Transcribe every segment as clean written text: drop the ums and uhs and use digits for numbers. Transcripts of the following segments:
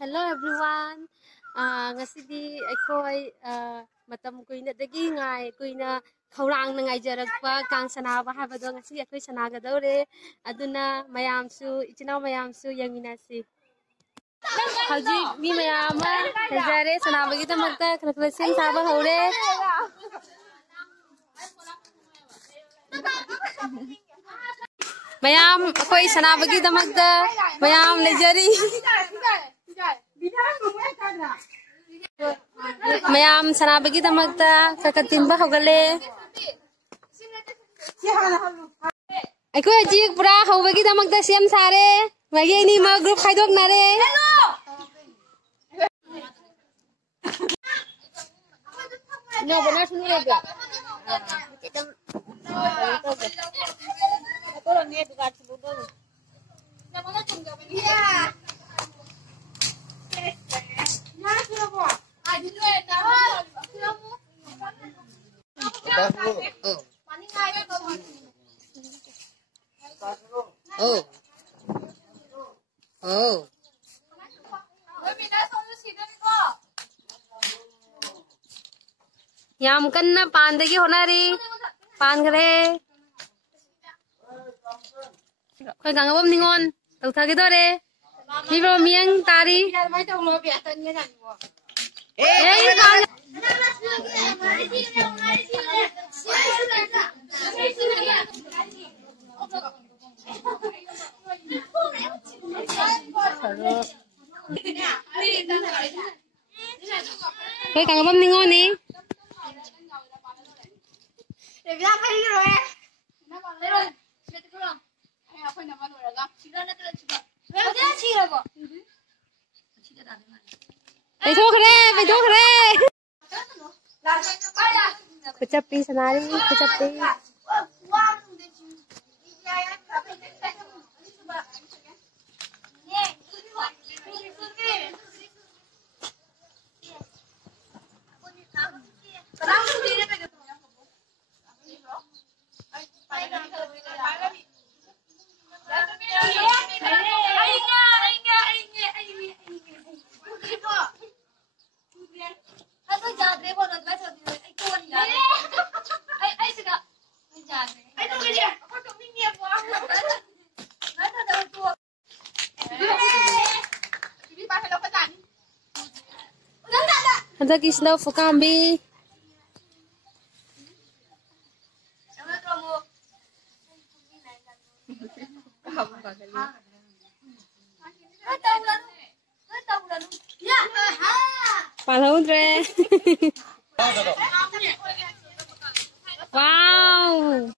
Hello everyone. Ngasidi akhoi matam kuina dagi ngai kuina khawrang na ngai jarakpa kang sanaba habado ngasi akhoi sanagadore aduna mayamsu ichinaw mayamsu yaminasi. Haji mi mayama jare sanabagi tamakta khalasin saba hore. Mayam akhoi sanabagi tamakta mayam lejari. Mayam sanabagi tamakta kakatimba hogale. Aiko ajik pura hobagi tamakta siam sare. Magi ini ma group khaidok nare. No benar sunu lega. Tolong ni dekat sebutun. Namanya tunggu beli. Yam kanna pan degi honari pan gare koi gangabam ningon tau thagi dore mi bro miang tari koi gangabam ningon ni Kecapi senari, kecapi. Ada kisah fukambi. Palau tre. Wow.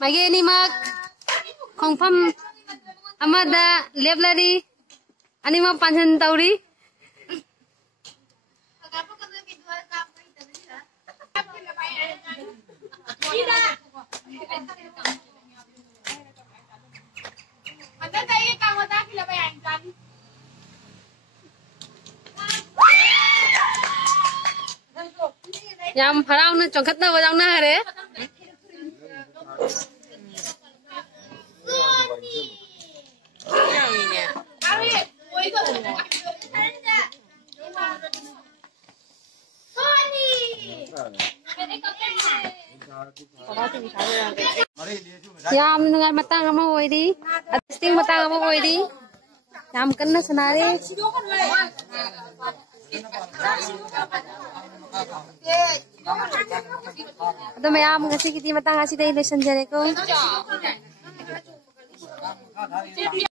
Magi ini mak kongpam amada leblari ani mak panjan tauri Yam harau na chongkat na bajang na hare. Yam dengan matang ama oidi, atisting matang ama oidi. Yam kena senari. Ada mayam ngasih kita matang ngasih deh lesan jare ko.